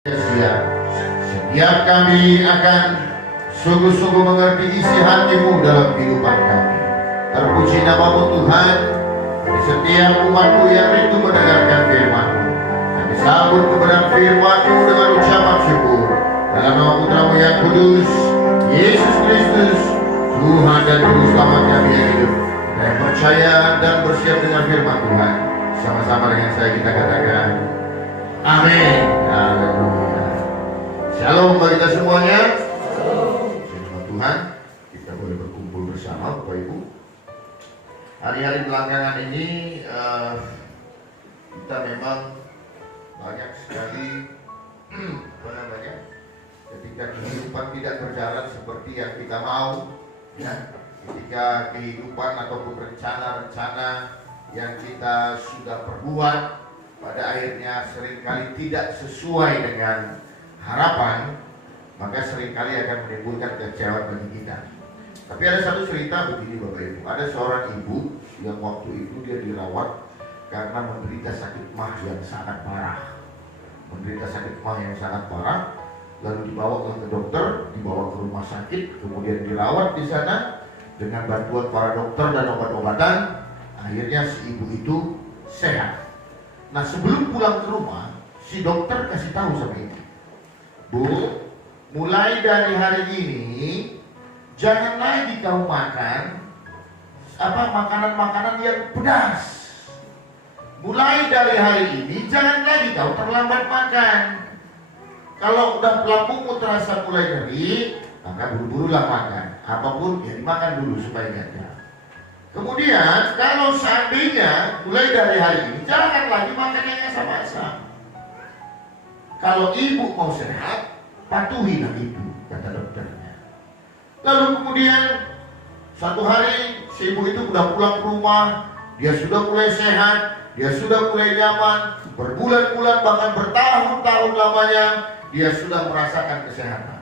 Setiap kami akan sungguh-sungguh mengerti isi hatimu dalam kehidupan kami. Terpuji namamu Tuhan. Di setiap umatmu yang rindu mendengarkan firman-Mu, kami sambut kebenaran firman-Mu dengan ucapan syukur. Dalam nama Putramu yang kudus, Yesus Kristus, Tuhan dan Juru Selamat kami yang hidup. Saya percaya dan bersiap dengan firman Tuhan. Sama-sama dengan saya kita katakan amin. Haleluya. Shalom bagi kita semuanya. Firman Tuhan, kita boleh berkumpul bersama Bapak Ibu. Hari-hari belakangan ini kita memang banyak sekali ketika kehidupan tidak berjalan seperti yang kita mau, ya. Ketika kehidupan ataupun rencana-rencana yang kita sudah perbuat pada akhirnya seringkali tidak sesuai dengan harapan, maka seringkali akan menimbulkan kecewaan bagi kita. Tapi ada satu cerita begini Bapak Ibu. Ada seorang ibu yang waktu itu dia dirawat karena menderita sakit mah yang sangat parah. Lalu dibawa ke dokter, dibawa ke rumah sakit, kemudian dirawat di sana dengan bantuan para dokter dan obat-obatan. Akhirnya si ibu itu sehat. Nah, sebelum pulang ke rumah, si dokter kasih tahu sama ibu, Bu, mulai dari hari ini jangan lagi kau makan makanan-makanan yang pedas. Mulai dari hari ini jangan lagi kau terlambat makan. Kalau udah lambungmu terasa mulai nyeri, maka buru-burulah makan. Apapun ya dimakan dulu supaya nggak. Kemudian kalau seandainya mulai dari hari ini jangan lagi makan yang asam-asam. Kalau ibu mau sehat, patuhilah itu, kata dokternya. Lalu kemudian satu hari si ibu itu sudah pulang ke rumah, dia sudah mulai sehat, dia sudah mulai nyaman, berbulan-bulan bahkan bertahun-tahun lamanya dia sudah merasakan kesehatan.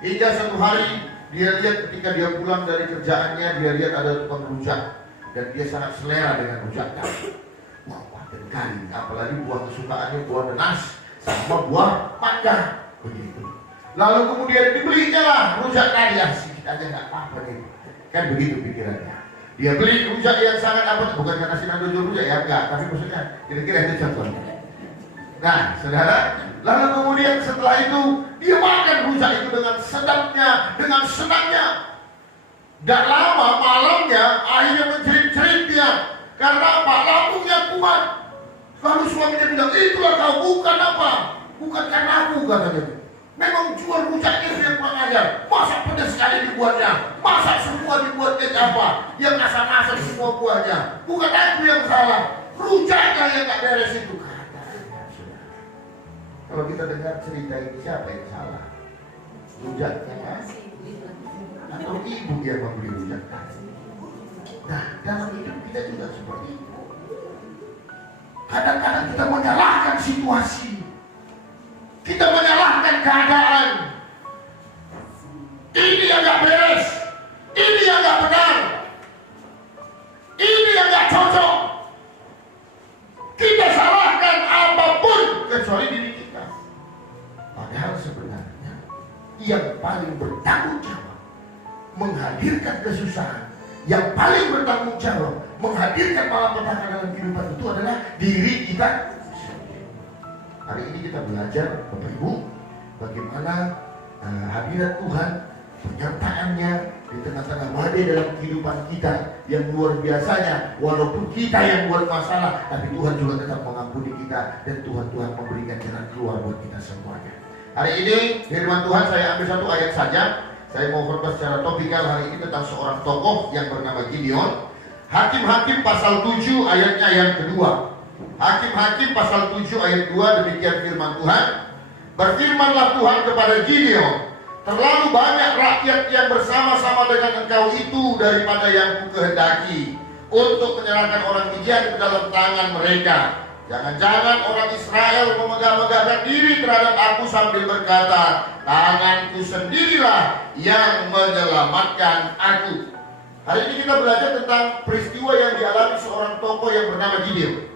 Hingga satu hari dia lihat ketika dia pulang dari kerjaannya, dia lihat ada tukang rujak dan dia sangat selera dengan rujaknya. Wah, paten kali, apalagi buah kesukaannya buah nanas sama buah mangga begitu. Lalu kemudian dibelinya lah rujak tadi, sedikit aja nggak apa-apa nih. Kan begitu pikirannya. Dia beli rujak yang sangat bukan karena Sinando jual rujak ya, enggak, tapi maksudnya kira-kira itu contohnya. Nah, saudara, lalu kemudian setelah itu dia makan rujak itu dengan sedapnya, dengan senangnya. Gak lama malamnya akhirnya menjerit-jerit dia. Karena apa? Lambungnya kuat. Lalu suaminya bilang, itulah kau, bukan apa? Bukan karena aku, katanya. Memang jual rujaknya yang kurang ajar. Masa pedas sekali dibuatnya? Masa semua dibuatnya apa? Yang asam-asam semua buahnya. Bukan aku yang salah, rujaknya yang gak beres itu. Kalau kita dengar cerita ini, siapa yang salah? Rujaknya kan? Atau ibu yang membeli rujak tadi? Nah, dalam hidup kita juga seperti itu. Kadang-kadang kita menyalahkan situasi, kita menyalahkan keadaan. Ini yang gak beres, ini yang gak benar, ini yang gak cocok. Kita salahkan apapun kecuali diri kita. Padahal sebenarnya yang paling bertanggung jawab menghadirkan kesusahan, yang paling bertanggung jawab menghadirkan malapetaka dalam kehidupan itu adalah diri kita sendiri. Hari ini kita belajar Bapak Ibu bagaimana hadirat Tuhan, penyertaannya di tengah-tengah badai dalam kehidupan kita yang luar biasanya. Walaupun kita yang buat masalah, tapi Tuhan juga tetap mengampuni kita dan Tuhan memberikan jalan keluar buat kita semuanya. Hari ini firman Tuhan saya ambil satu ayat saja. Saya mau khotbah secara topikal hari ini tentang seorang tokoh yang bernama Gideon. Hakim-Hakim pasal 7 ayatnya yang kedua. Hakim-Hakim pasal 7 ayat 2, demikian firman Tuhan. Berfirmanlah Tuhan kepada Gideon, terlalu banyak rakyat yang bersama-sama dengan engkau itu daripada yang kukehendaki untuk menyerahkan orang Midian ke dalam tangan mereka. Jangan-jangan orang Israel memegah-megahkan diri terhadap aku sambil berkata, tanganku sendirilah yang menyelamatkan aku. Hari ini kita belajar tentang peristiwa yang dialami seorang tokoh yang bernama Gideon.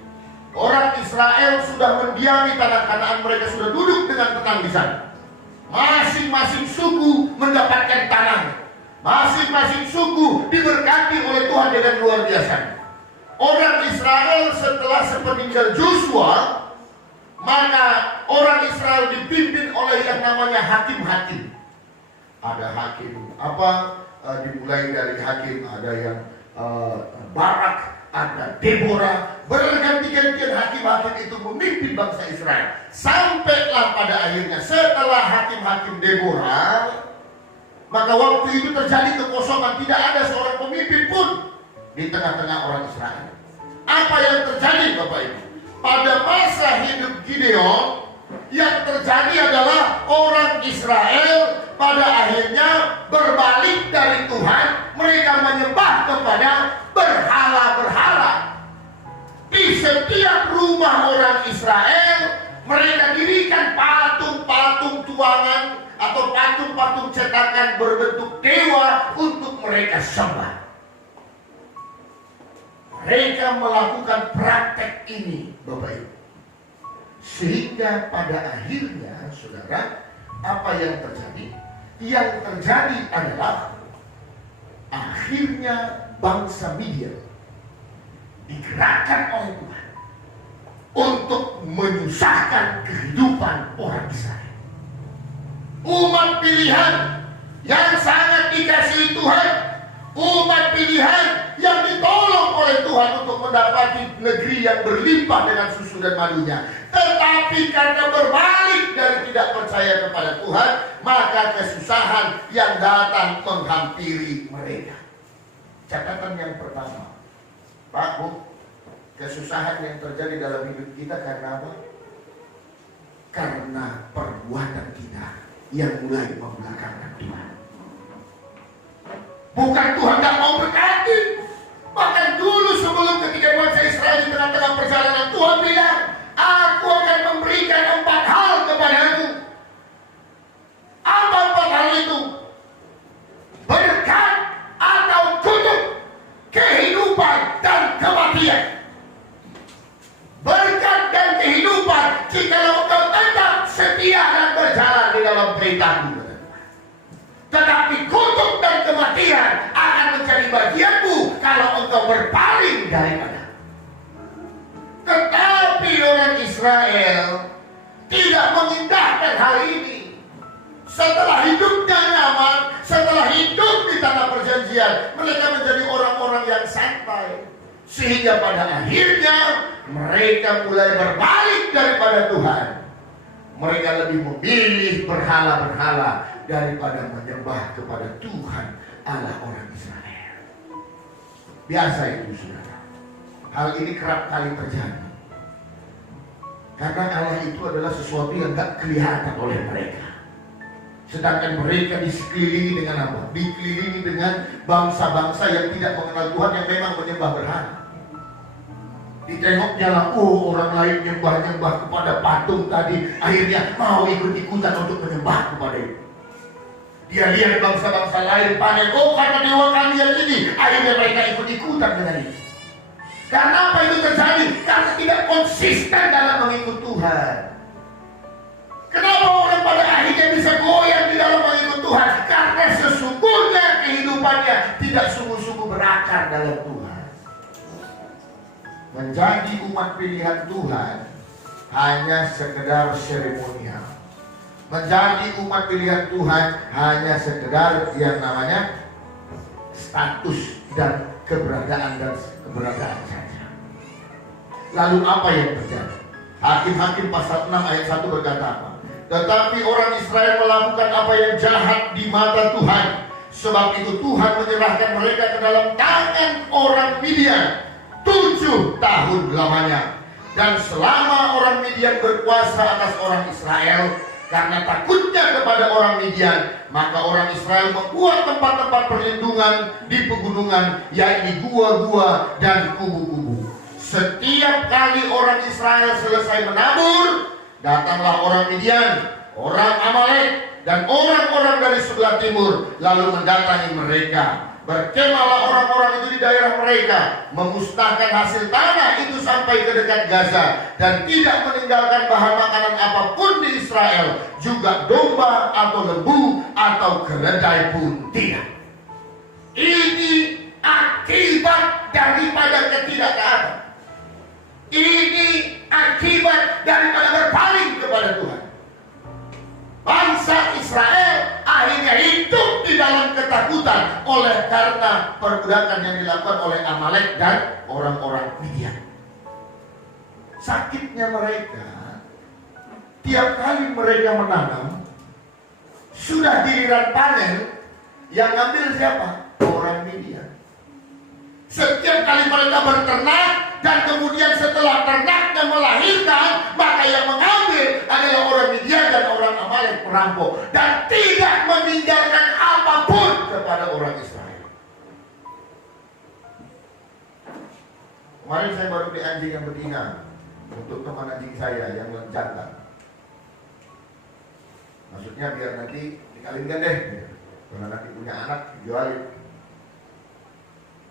Orang Israel sudah mendiami tanah Kanaan, mereka sudah duduk dengan tenang di sana. Masing-masing suku mendapatkan tanah. Masing-masing suku diberkati oleh Tuhan dengan luar biasa. Orang Israel setelah sepeninggal Joshua, maka orang Israel dipimpin oleh yang namanya hakim-hakim. Ada hakim dimulai dari hakim, ada yang Barak, ada Deborah, berganti-gantian hakim-hakim itu memimpin bangsa Israel. Sampailah pada akhirnya setelah hakim-hakim Deborah, maka waktu itu terjadi kekosongan, tidak ada seorang pemimpin pun di tengah-tengah orang Israel. Apa yang terjadi Bapak Ibu? Pada masa hidup Gideon, yang terjadi adalah orang Israel pada akhirnya berbalik dari Tuhan. Mereka menyembah kepada berhala-berhala. Di setiap rumah orang Israel, mereka dirikan patung-patung tuangan atau patung-patung cetakan berbentuk dewa untuk mereka sembah. Mereka melakukan praktek ini, Bapak Ibu. Sehingga pada akhirnya, saudara, apa yang terjadi? Yang terjadi adalah akhirnya bangsa Midian digerakkan oleh Tuhan untuk menyusahkan kehidupan orang Israel. Umat pilihan yang sangat dikasihi Tuhan, umat pilihan yang ditolong oleh Tuhan untuk mendapati negeri yang berlimpah dengan susu dan madunya. Tetapi karena berbalik dari tidak percaya kepada Tuhan, maka kesusahan yang datang menghampiri mereka. Catatan yang pertama, Pak Bu, kesusahan yang terjadi dalam hidup kita karena apa? Karena perbuatan kita yang mulai membelakangkan Tuhan. Bukan Tuhan tidak mau berkati. Bahkan dulu sebelum ketika bangsa Israel di tengah-tengah perjalanan, Tuhan bilang, aku akan memberikan 4 hal kepadamu. Apa 4 hal itu? Berkat atau kutuk, kehidupan dan kematian. Berkat dan kehidupan jikalau engkau tetap setia dan berjalan di dalam perintahku. Tetapi kutuk dan kematian akan menjadi bagianmu kalau engkau berpaling daripada. Tetapi orang Israel tidak mengindahkan hal ini. Setelah hidupnya nyaman, setelah hidup di tanah perjanjian, mereka menjadi orang-orang yang santai. Sehingga pada akhirnya mereka mulai berbalik daripada Tuhan. Mereka lebih memilih berhala-berhala daripada menyembah kepada Tuhan Allah orang Israel. Biasa itu, saudara. Hal ini kerap kali terjadi. Karena Allah itu adalah sesuatu yang tak kelihatan oleh mereka. Sedangkan mereka dikelilingi dengan apa? Dikelilingi dengan bangsa-bangsa yang tidak mengenal Tuhan, yang memang menyembah berhala. Ditengoknya lah, orang lain nyembah-nyembah kepada patung tadi, akhirnya mau ikut-ikutan untuk menyembah kepada itu. Dia lihat bangsa-bangsa lain panen, karena dewa kalian ini, akhirnya mereka ikut-ikutan dengan itu. Karena apa itu terjadi? Karena tidak konsisten dalam mengikut Tuhan. Kenapa orang pada akhirnya bisa goyang di dalam mengikut Tuhan? Karena sesungguhnya kehidupannya tidak sungguh-sungguh berakar dalam Tuhan. Menjadi umat pilihan Tuhan hanya sekedar seremonial. Menjadi umat pilihan Tuhan hanya sekedar yang namanya status dan keberadaan saja. Lalu apa yang terjadi? Hakim-hakim pasal 6 ayat 1 berkata apa? Tetapi orang Israel melakukan apa yang jahat di mata Tuhan. Sebab itu Tuhan menyerahkan mereka ke dalam tangan orang Midian 7 tahun lamanya. Dan selama orang Midian berkuasa atas orang Israel, karena takutnya kepada orang Midian, maka orang Israel membuat tempat-tempat perlindungan di pegunungan, yaitu gua-gua dan kubu-kubu. Setiap kali orang Israel selesai menabur, datanglah orang Midian, orang Amalek, dan orang-orang dari sebelah timur, lalu mendatangi mereka. Berkemahlah orang-orang itu di daerah mereka, memusnahkan hasil tanah itu sampai ke dekat Gaza, dan tidak meninggalkan bahan makanan apapun di Israel, juga domba atau lembu atau keledai pun tidak. Ini akibat daripada ketidaktaatan. Ini akibat daripada berpaling kepada Tuhan. Bangsa Israel akhirnya hidup di dalam ketakutan oleh karena perbudakan yang dilakukan oleh Amalek dan orang-orang Midian. Sakitnya mereka, tiap kali mereka menanam, sudah giliran panen, yang ngambil siapa? Orang Midian. Setiap kali mereka berternak, dan kemudian setelah ternaknya melahirkan, maka yang mengambil adalah orang Midian dan orang Amalek, perampok, dan tidak meninggalkan apapun kepada orang Israel. Kemarin saya baru beli anjing yang betina untuk teman anjing saya yang jantan. Maksudnya biar nanti dikawinkan deh, karena nanti punya anak dijualin.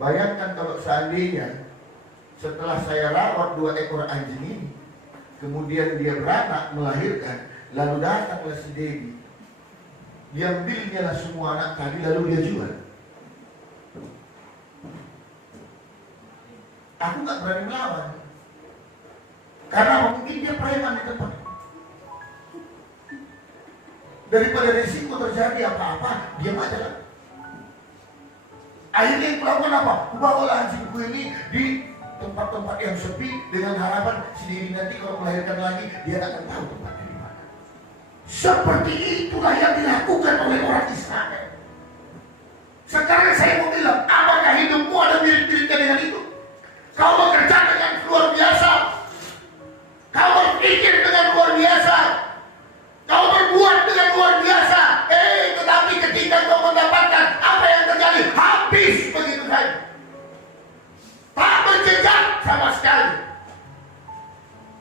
Bayangkan kalau seandainya setelah saya rawat 2 ekor anjing ini, kemudian dia beranak, melahirkan, lalu datanglah si Debbie, diambilnya lah semua anak tadi, lalu dia jual. Aku gak berani melawan, karena mungkin dia preman di tempat. Daripada risiko terjadi apa-apa, diam aja lah. Akhirnya yang melakukan apa? Bawalah anjingku ini di tempat-tempat yang sepi dengan harapan si diri nanti kalau melahirkan lagi dia akan tahu tempatnya di mana. Seperti itulah yang dilakukan oleh orang Israel. Sekarang saya mau bilang, apakah hidupmu ada mirip-miripnya dengan itu? Kau bekerja dengan luar biasa, kau berpikir dengan luar biasa, kau berbuat dengan luar biasa. Tetapi ketika kau mendapatkan apa yang terjadi, habis begitu saja. Tak berjejak sama sekali.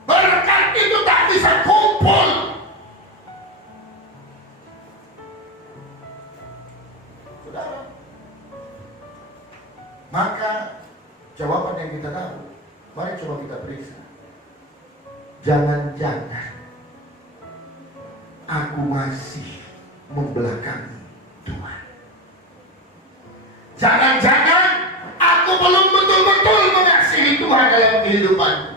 Berkat itu tak bisa kumpul. Saudara, maka jawaban yang kita tahu, mari coba kita periksa. Jangan-jangan aku masih membelakangi Tuhan. Jangan-jangan aku belum betul-betul mengasihi Tuhan dalam kehidupanku.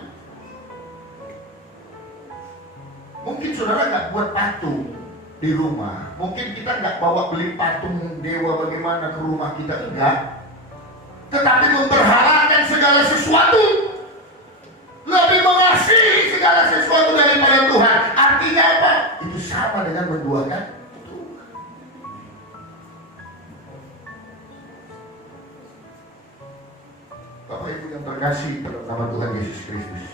Mungkin saudara gak buat patung di rumah. Mungkin kita gak bawa beli patung dewa bagaimana ke rumah kita, enggak. Tetapi memberhalakan segala sesuatu, lebih mengasihi segala sesuatu daripada Tuhan. Artinya apa? Itu sama dengan menduakan Tuhan. Bapak Ibu yang terkasih dalam nama Tuhan Yesus Kristus,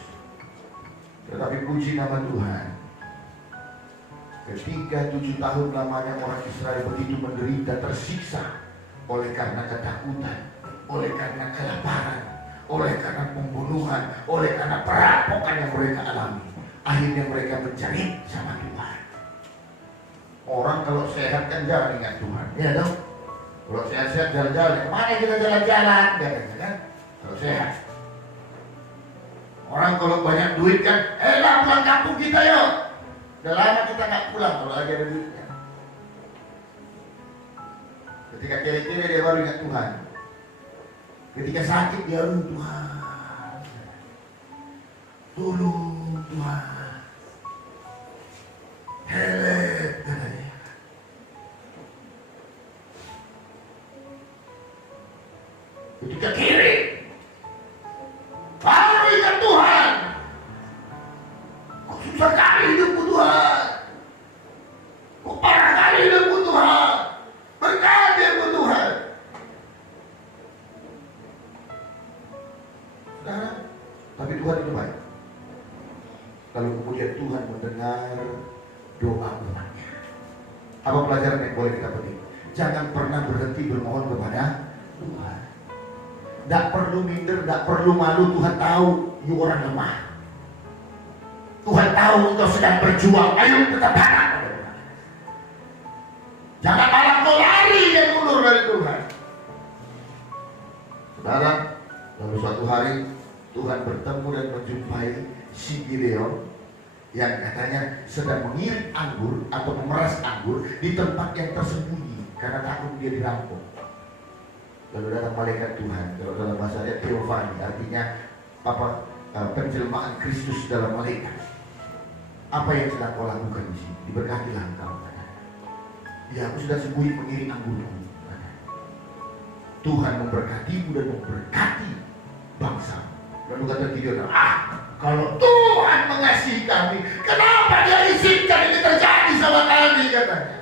tetapi puji nama Tuhan, ketika 7 tahun lamanya orang Israel begitu menderita, tersiksa oleh karena ketakutan, oleh karena kelaparan, oleh karena pembunuhan, oleh karena perampokan yang mereka alami, akhirnya mereka mencari sama Tuhan. Orang kalau sehat kan jarang ingat Tuhan, ya dong. Kalau sehat-sehat jalan-jalan, kemana kita jalan-jalan, kan? Kalau sehat. Orang kalau banyak duit kan, lah pulang kampung kita yuk. Udah lama kita nggak pulang kalau lagi ada duitnya. Ketika kira-kira dia baru ingat Tuhan. Ketika sakit dia Tuhan, tolong Tuhan, help katanya. Ketika kiri, baru ingat Tuhan. Kok susah kali hidupku Tuhan, kok parah kali hidupku Tuhan, berkati aku Tuhan. Saudara, tapi Tuhan itu baik. Lalu kemudian Tuhan mendengar doa umatnya. Apa pelajaran yang boleh kita petik? Jangan pernah berhenti bermohon kepada Tuhan. Tidak perlu minder, tidak perlu malu. Tuhan tahu you orang lemah. Tuhan tahu engkau sedang berjuang. Ayo tetap harap. Jangan malah kau lari dan mundur dari Tuhan. hari Tuhan bertemu dan menjumpai si Gideon yang katanya sedang mengirit anggur atau memeras anggur di tempat yang tersembunyi karena takut dia dirampok. Lalu datang malaikat Tuhan, kalau dalam bahasanya Theophany, artinya penjelmaan Kristus dalam malaikat. Apa yang sedang kau lakukan di sini? Diberkatilah engkau. Ya, aku sudah sembunyi mengiring anggurku. Tuhan memberkatimu dan memberkati bangsa. Lalu kata Gideon, kalau Tuhan mengasihi kami, kenapa Dia izinkan ini terjadi sama kami, katanya.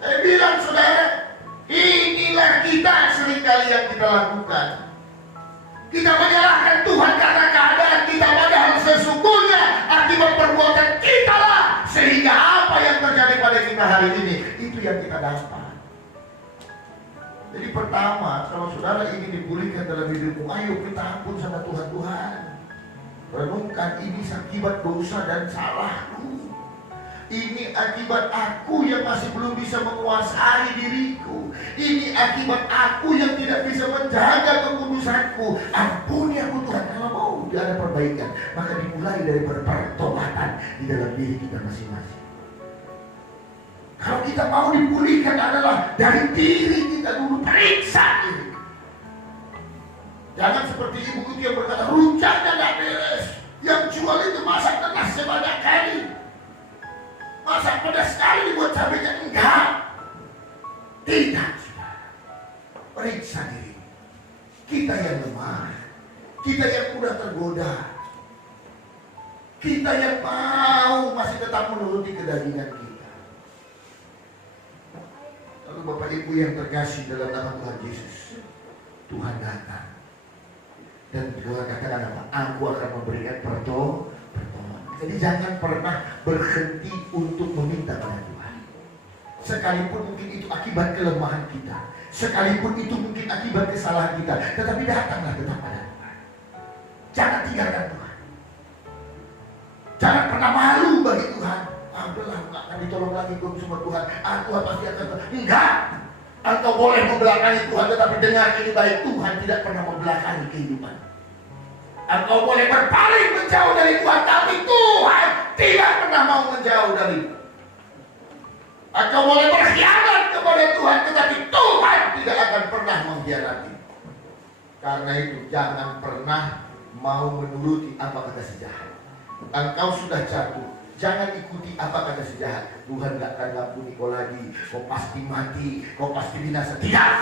Saya bilang, saudara, inilah kita seringkali yang kita lakukan. Kita menyalahkan Tuhan karena keadaan kita, padahal sesungguhnya akibat perbuatan kita lah sehingga apa yang terjadi pada kita hari ini itu yang kita dapat. Jadi pertama, kalau saudara ingin dipulihkan dalam hidupmu, ayo minta ampun sama Tuhan. Renungkan, ini akibat dosa dan salahku. Ini akibat aku yang masih belum bisa menguasai diriku. Ini akibat aku yang tidak bisa menjaga kekudusanku. Ampuni aku Tuhan. Kalau mau ada perbaikan, maka dimulai dari pertobatan di dalam diri kita masing-masing. Kalau kita mau dipulihkan adalah dari diri kita dulu, periksa diri. Jangan seperti ibu itu yang berkata, runcangnya gak beres. Yang jual itu masak tenas sebanyak kali. Masak pedas sekali dibuat cabenya. Enggak. Tidak, saudara. Periksa diri. Kita yang lemah. Kita yang mudah tergoda. Kita yang mau masih tetap menuruti kedagingan kita. Lalu Bapak Ibu yang terkasih dalam nama Tuhan Yesus, Tuhan datang. Dan Tuhan katakan apa? Aku akan memberikan pertolongan. Jadi jangan pernah berhenti untuk meminta pada Tuhan. Sekalipun mungkin itu akibat kelemahan kita, sekalipun itu mungkin akibat kesalahan kita, tetapi datanglah tetap pada Tuhan. Jangan tinggalkan Tuhan. Jangan pernah malu bagi Tuhan. Belah, nggak akan ditolong lagi kau sama Tuhan. Tuhan pasti akan. Enggak. Engkau boleh membelakangi Tuhan, tetapi dengar ini baik, Tuhan tidak pernah membelakangi kehidupan. Engkau boleh berpaling menjauh dari Tuhan, tapi Tuhan tidak pernah mau menjauh dari. Engkau boleh berkhianat kepada Tuhan, tetapi Tuhan tidak akan pernah mengkhianati. Karena itu jangan pernah mau menuruti apa kata si jahat. Engkau sudah jatuh, jangan ikuti apa kata si jahat. Tuhan gak akan ngampuni kau lagi, kau pasti mati, kau pasti binasa. Tidak.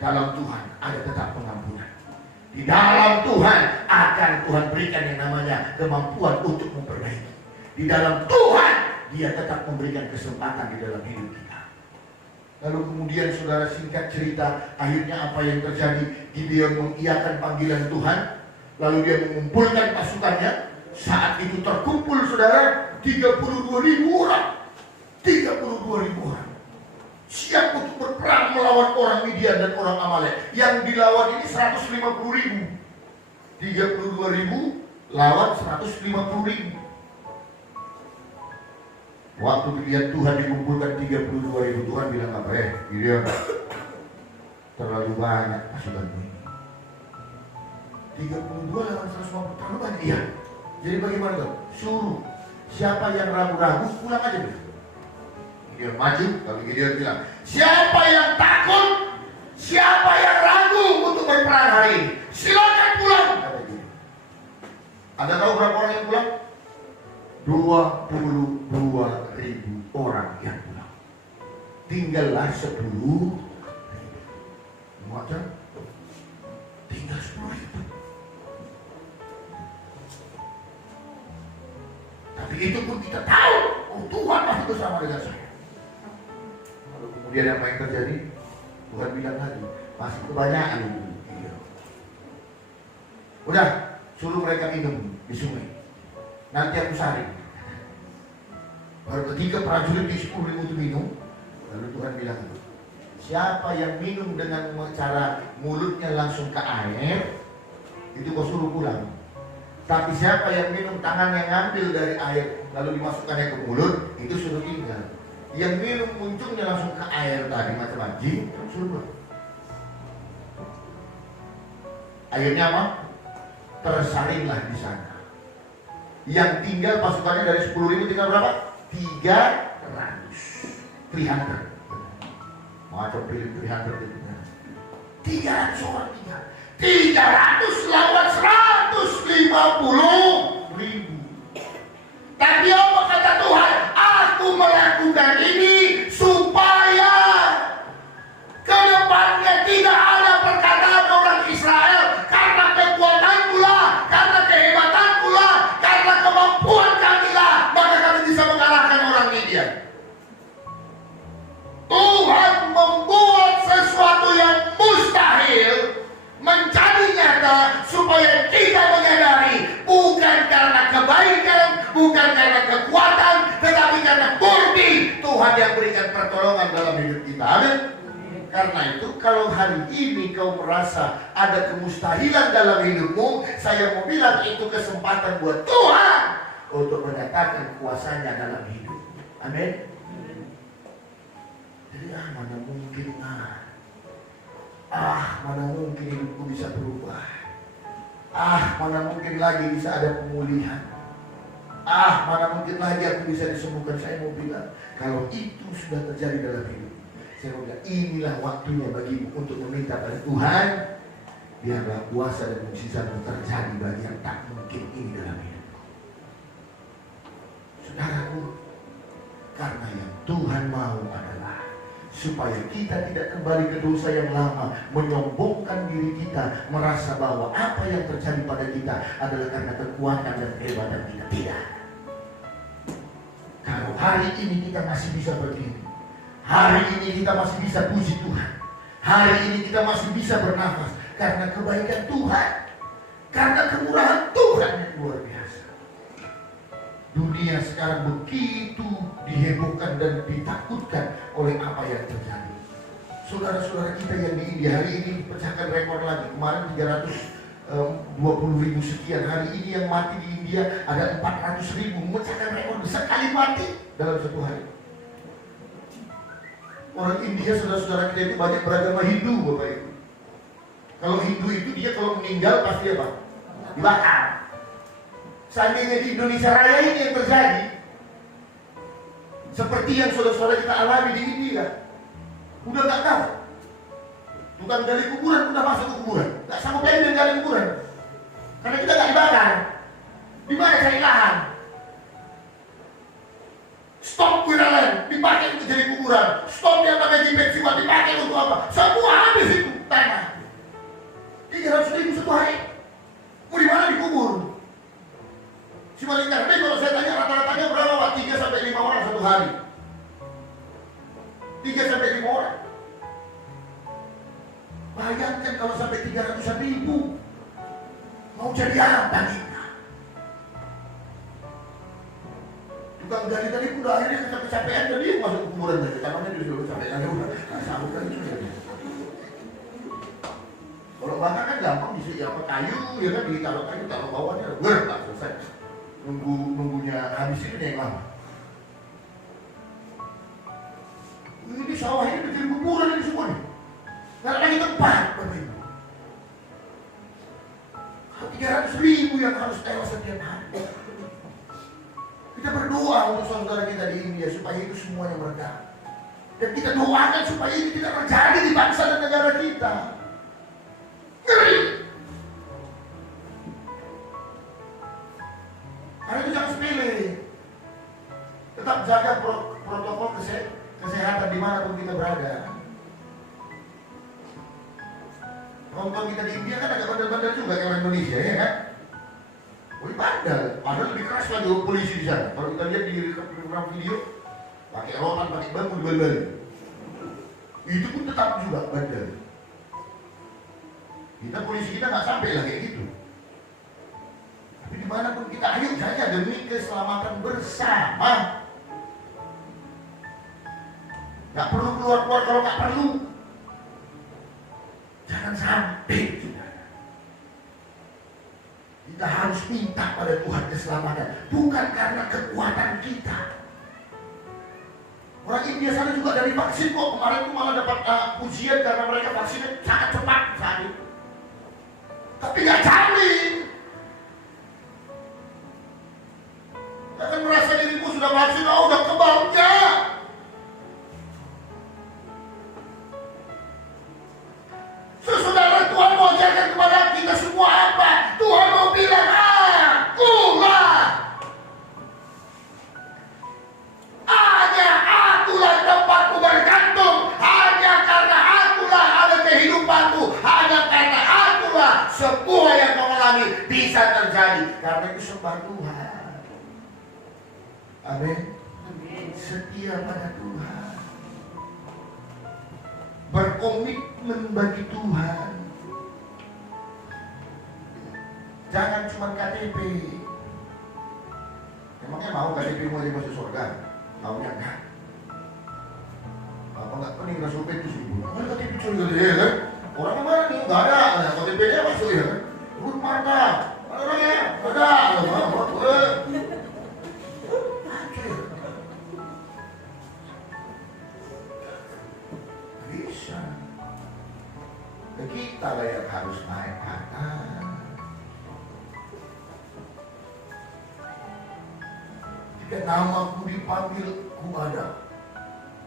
Dalam Tuhan ada tetap pengampunan. Di dalam Tuhan akan Tuhan berikan yang namanya kemampuan untuk memperbaiki. Di dalam Tuhan Dia tetap memberikan kesempatan di dalam hidup kita. Lalu kemudian saudara, singkat cerita, akhirnya apa yang terjadi? Gideon mengiyakan panggilan Tuhan. Lalu dia mengumpulkan pasukannya. Saat itu terkumpul saudara 32.000 orang. 32.000 orang siap untuk berperang melawan orang Midian dan orang Amalek. Yang dilawan ini 150.000. 32.000 lawan 150.000. Waktu dilihat Tuhan dikumpulkan 32.000, Tuhan bilang apa? Gideon, terlalu banyak pasukanmu ini. 32 lawan 150, terlalu banyak. Iya. Jadi bagaimana tuh? Suruh siapa yang ragu-ragu pulang aja dulu. Gideon maju, tapi Gideon bilang, siapa yang takut, siapa yang ragu untuk berperang hari ini, silakan pulang. Ada tahu berapa orang yang pulang? 22.000 orang yang pulang. Tinggallah 10.000. Macam tinggal 10.000. Tapi itu pun kita tahu, Tuhan masih bersama dengan saya. Lalu kemudian apa yang terjadi? Tuhan bilang lagi, masih kebanyakan itu. Udah, suruh mereka minum di sungai. Nanti aku saring. Baru ketika prajurit di 10.000 itu minum, lalu Tuhan bilang, siapa yang minum dengan cara mulutnya langsung ke air, itu kau suruh pulang. Tapi siapa yang minum tangan yang ngambil dari air lalu dimasukkannya ke mulut, itu suruh tinggal. Yang minum muncungnya langsung ke air tadi macam anjing, suruh pulang. Akhirnya apa? Tersaringlah di sana. Yang tinggal pasukannya dari 10.000 tinggal berapa? 300. Macam pilih 300 itu. 300 orang tinggal. 300 lawan 150.000. Tapi apa kata Tuhan? Aku melakukan ini supaya ke depannya tidak ada perkataan orang Israel karena kekuatanku lah, karena kehebatanku lah, karena kemampuan kami lah, maka kami bisa mengalahkan orang Midian. Tuhan membuat sesuatu yang mustahil menjadi nyata supaya kita menyadari bukan karena kebaikan, bukan karena kekuatan, tetapi karena murni Tuhan yang berikan pertolongan dalam hidup kita. Amin. Karena itu kalau hari ini kau merasa ada kemustahilan dalam hidupmu, saya mau bilang itu kesempatan buat Tuhan untuk menyatakan kuasanya dalam hidup. Amin. Jadi mana mungkin mana mungkin hidupku bisa berubah. Mana mungkin lagi bisa ada pemulihan. Mana mungkin lagi aku bisa disembuhkan. Saya mau bilang, kalau itu sudah terjadi dalam hidup, saya mau bilang, inilah waktunya bagimu untuk meminta pada Tuhan, biarlah kuasa dan mukjizatmu terjadi bagi yang tak mungkin ini dalam hidupku. Saudaraku, karena yang Tuhan mau adalah supaya kita tidak kembali ke dosa yang lama, menyombongkan diri kita, merasa bahwa apa yang terjadi pada kita adalah karena kekuatan dan kehebatan kita. Tidak. Kalau hari ini kita masih bisa berdiri, hari ini kita masih bisa puji Tuhan, hari ini kita masih bisa bernafas, karena kebaikan Tuhan, karena kemurahan Tuhan yang luar biasa. Dunia sekarang begitu dihebohkan dan ditakutkan oleh apa yang terjadi. Saudara-saudara kita yang di India hari ini pecahkan rekor lagi. Kemarin 320.000 sekian. Hari ini yang mati di India ada 400.000. Memecahkan rekor sekali mati dalam satu hari. Orang India, saudara-saudara kita itu banyak beragama Hindu, Bapak Ibu. Kalau Hindu itu dia kalau meninggal pasti apa? Dibakar. Seandainya di Indonesia Raya ini yang terjadi, seperti yang saudara-saudara kita alami di India, udah gak tahu. Tukang gali kuburan udah masuk ke kuburan, gak sanggup lagi dengan gali kuburan, karena kita gak dibakar. Di mana cari lahan? Stop kuiralan dipakai untuk jadi kuburan. Stop yang namanya jimat jiwa dipakai untuk apa? Semua habis itu tanah. 300.000 satu hari. Mau di mana dikubur? Cuma lingkar, kalau saya tanya rata-ratanya berapa Pak? 3 sampai 5 orang satu hari. 3 sampai 5 orang. Bayangkan kalau sampai 300.000. Mau jadi apa kita? Tukang gali tadi udah akhirnya kecapean dan dia masuk ke kuburan tadi. Tangannya dia sudah kecapean aja udah. Nah, sambut kan itu ya. Kalau bakar kan gampang bisa apa kayu ya kan, ditaruh kayu taruh bawahnya, tak selesai. Nunggunya habis itu yang lama. Ini sawah ini bikin kuburan ini semua nih. Gak ada lagi tempat, Bapak Ibu. 300.000 yang harus tewas setiap hari. Kita berdoa untuk saudara kita di India supaya itu semuanya mereda. Dan kita doakan supaya ini tidak terjadi di bangsa dan negara kita. Ngeri. Karena itu jangan sepele. Tetap jaga protokol kesehatan dimanapun kita berada. Nonton kita di India kan agak bandel-bandel juga kayak orang Indonesia ya kan? Bandel, padahal lebih keras lagi polisi di sana. Kalau kita lihat di program video, pakai rotan, pakai bambu dibalik. Itu pun tetap juga bandel. Kita polisi kita nggak sampai lah kayak gitu. Tapi dimanapun kita, ayo saja demi keselamatan bersama. Nggak perlu keluar-keluar kalau nggak perlu. Jangan sampai. Kita harus minta pada Tuhan keselamatan, bukan karena kekuatan kita. Orang India sana juga dari vaksin kok, kemarin itu malah dapat pujian karena mereka vaksinnya sangat cepat saat itu. Tapi nggak jamin. Jangan merasa dirimu sudah vaksin, oh udah kebal, enggak. Saudara, Tuhan mau ajarkan kepada kita semua apa? Tuhan mau bilang, akulah. Hanya akulah tempatku bergantung. Hanya karena akulah ada kehidupanku. Hanya karena akulah semua yang kau alami bisa terjadi. Karena itu sembah Tuhan. Amin. Setia pada Tuhan. Berkomitmen bagi Tuhan. Jangan cuma KTP. Emangnya mau KTP mau jadi masuk surga? Maunya enggak. Apa enggak pening ke surga itu sih? Mana KTP curi ya kan? Orangnya mana nih? Enggak ada. Nah, KTP-nya masuk ya kan? Bun mana? Mana orangnya? Ada. Bisa. Kita lah yang harus naik atas. Jika namaku dipanggil, ku ada.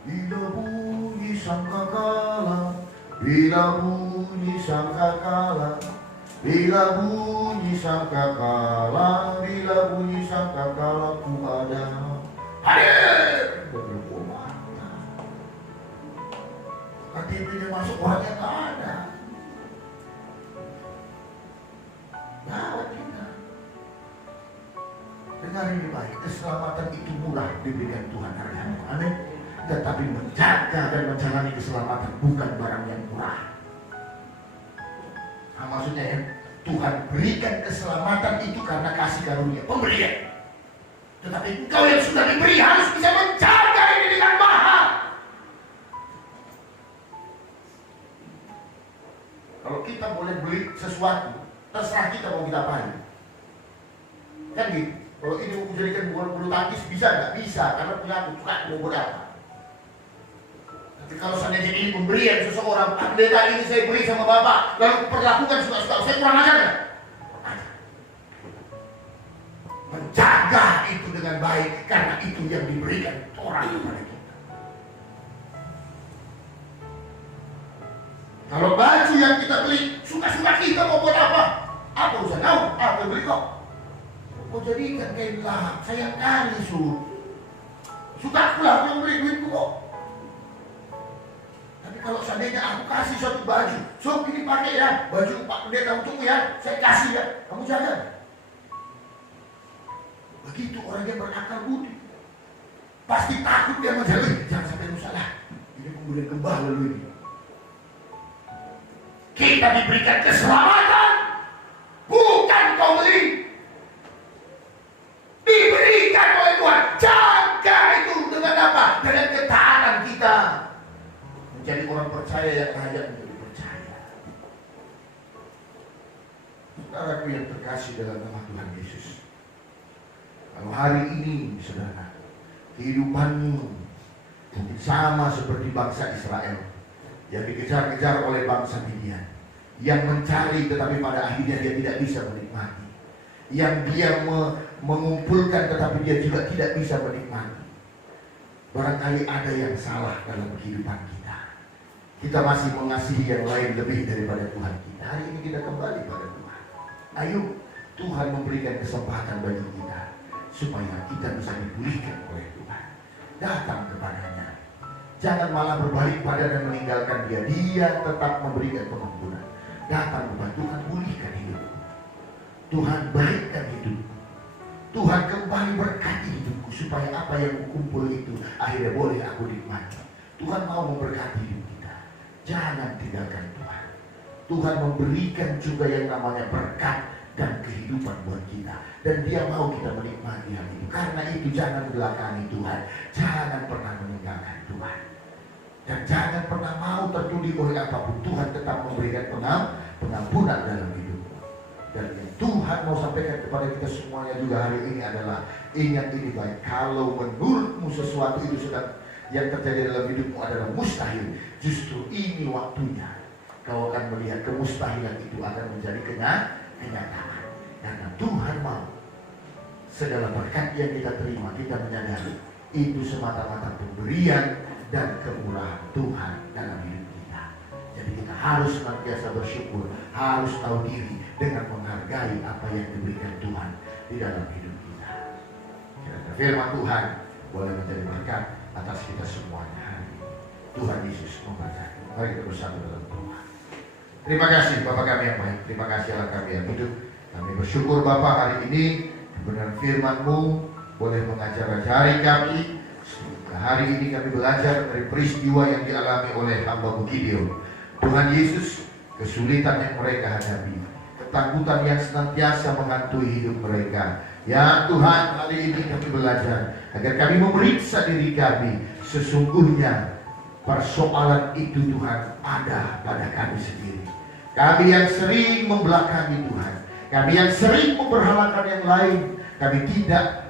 Bila bunyi sangkakala, bila bunyi sangkakala, bila bunyi sangkakala, bila bunyi sangkakala, ku ada. Hadir! KTP-nya masuk, orangnya tak ada. Gawat kita. Dengar ini baik, keselamatan itu murah diberikan Tuhan hari-hari. Amin. Tetapi menjaga dan menjalani keselamatan bukan barang yang murah. Nah, maksudnya ya, Tuhan berikan keselamatan itu karena kasih karunia, pemberian. Tetapi engkau yang sudah diberi harus bisa menjaga ini dengan mahal. Kalau kita boleh beli sesuatu, terserah kita mau kita apain. Kan gitu. Kalau ini mau jadikan bulu tangkis bisa nggak? Bisa, karena punya aku suka mau berapa. Tapi kalau seandainya ini pemberian seseorang, pendeta ini saya beri sama bapak, lalu perlakukan suka-suka, saya kurang ajar nggak? Menjaga itu dengan baik, karena itu yang diberikan orang kepada kita. Kalau baju yang kita beli, suka-suka kita mau buat apa? Apa urusan kau? Apa beli kok? Mau jadikan kain lahap, sayang kali suka akulah yang beli duitku kok. Tapi kalau seandainya aku kasih suatu baju, so ini pakai ya, baju Pak Pendeta untukmu ya, saya kasih ya, kamu jaga. Begitu orang yang berakal budi, pasti takut dia menjaga. Jangan sampai rusak lah, ini kemudian kembali lalu ini. Kita diberikan keselamatan, bukan kau beli. Diberikan oleh Tuhan. Jaga itu dengan apa? Dengan ketaatan kita. Menjadi orang percaya yang layak untuk dipercaya. Saudaraku yang terkasih dalam nama Tuhan Yesus. Kalau hari ini, saudara, kehidupanmu mungkin sama seperti bangsa Israel yang dikejar-kejar oleh bangsa Midian, yang mencari tetapi pada akhirnya dia tidak bisa menikmati, yang dia mengumpulkan tetapi dia juga tidak bisa menikmati. Barangkali ada yang salah dalam kehidupan kita. Kita masih mengasihi yang lain lebih daripada Tuhan kita. Hari ini kita kembali pada Tuhan. Ayo, Tuhan memberikan kesempatan bagi kita supaya kita bisa dipulihkan oleh Tuhan. Datang kepadanya. Jangan malah berbalik pada dan meninggalkan dia. Dia tetap memberikan pengampunan. Datang kepada Tuhan, pulihkan hidupku. Tuhan baikkan hidupku. Tuhan kembali berkati hidupku supaya apa yang kukumpul itu akhirnya boleh aku nikmati. Tuhan mau memberkati hidup kita. Jangan tinggalkan Tuhan. Tuhan memberikan juga yang namanya berkat dan kehidupan buat kita. Dan dia mau kita menikmati hal itu. Karena itu jangan belakangi Tuhan. Jangan pernah meninggalkan Tuhan. Dan jangan pernah mau tertuduh oleh apapun. Tuhan tetap memberikan pengampunan dalam hidup. Dan yang Tuhan mau sampaikan kepada kita semuanya juga hari ini adalah, ingat ini baik, kalau menurutmu sesuatu itu sedang yang terjadi dalam hidupmu adalah mustahil, justru ini waktunya kau akan melihat kemustahilan itu akan menjadi kenyataan. Karena Tuhan mau segala berkat yang kita terima, kita menyadari itu semata-mata pemberian dan kemurahan Tuhan dalam hidup kita. Jadi kita harus senantiasa bersyukur, harus tahu diri dengan menghargai apa yang diberikan Tuhan di dalam hidup kita. Kiranya firman Tuhan boleh menjadi berkat atas kita semuanya hari ini. Tuhan Yesus memberkati. Mari kita bersatu dalam doa. Terima kasih Bapa kami yang baik, terima kasih Allah kami yang hidup. Kami bersyukur Bapa hari ini kebenaran firman-Mu boleh mengajari kami. Hari ini kami belajar dari peristiwa yang dialami oleh hamba-Mu Gideon. Tuhan Yesus, kesulitan yang mereka hadapi, ketakutan yang senantiasa menghantui hidup mereka. Ya Tuhan, hari ini kami belajar agar kami memeriksa diri kami. Sesungguhnya persoalan itu Tuhan ada pada kami sendiri. Kami yang sering membelakangi Tuhan, kami yang sering memberhalakan yang lain, kami tidak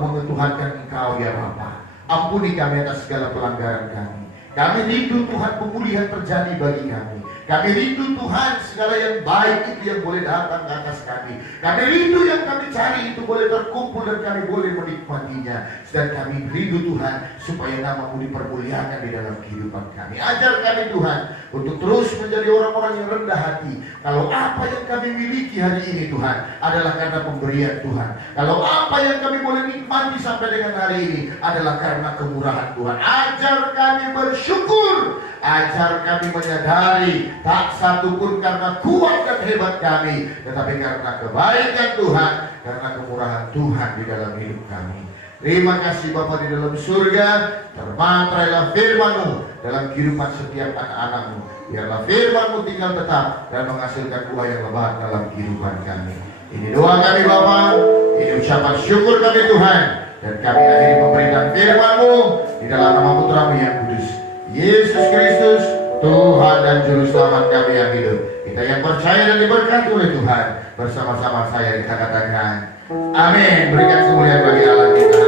mengetuhankan Engkau ya Bapa. Ampuni kami atas segala pelanggaran kami. Kami rindu Tuhan pemulihan terjadi bagi kami. Kami rindu Tuhan segala yang baik itu yang boleh datang ke atas kami. Kami rindu yang kami cari itu boleh terkumpul dan kami boleh menikmatinya. Dan kami rindu Tuhan supaya nama-Mu dipermuliakan di dalam kehidupan kami. Ajar kami Tuhan untuk terus menjadi orang-orang yang rendah hati. Kalau apa yang kami miliki hari ini Tuhan adalah karena pemberian Tuhan. Kalau apa yang kami boleh nikmati sampai dengan hari ini adalah karena kemurahan Tuhan. Ajar kami bersyukur. Ajar kami menyadari tak satu pun karena kuat dan hebat kami, tetapi karena kebaikan Tuhan, karena kemurahan Tuhan di dalam hidup kami. Terima kasih Bapa di dalam surga. Termantrailah firman-Mu dalam kehidupan setiap anak-anak-Mu. Biarlah firman-Mu tinggal tetap dan menghasilkan buah yang lebat dalam kehidupan kami. Ini doa kami Bapa, ini ucapan syukur kami Tuhan. Dan kami akhiri pemberitaan firman-Mu di dalam nama Putra-Mu yang kudus, Yesus Kristus, Tuhan dan Juru Selamat kami yang hidup. Kita yang percaya dan diberkati oleh Tuhan, bersama-sama saya kita katakan amin. Berikan kemuliaan bagi Allah kita.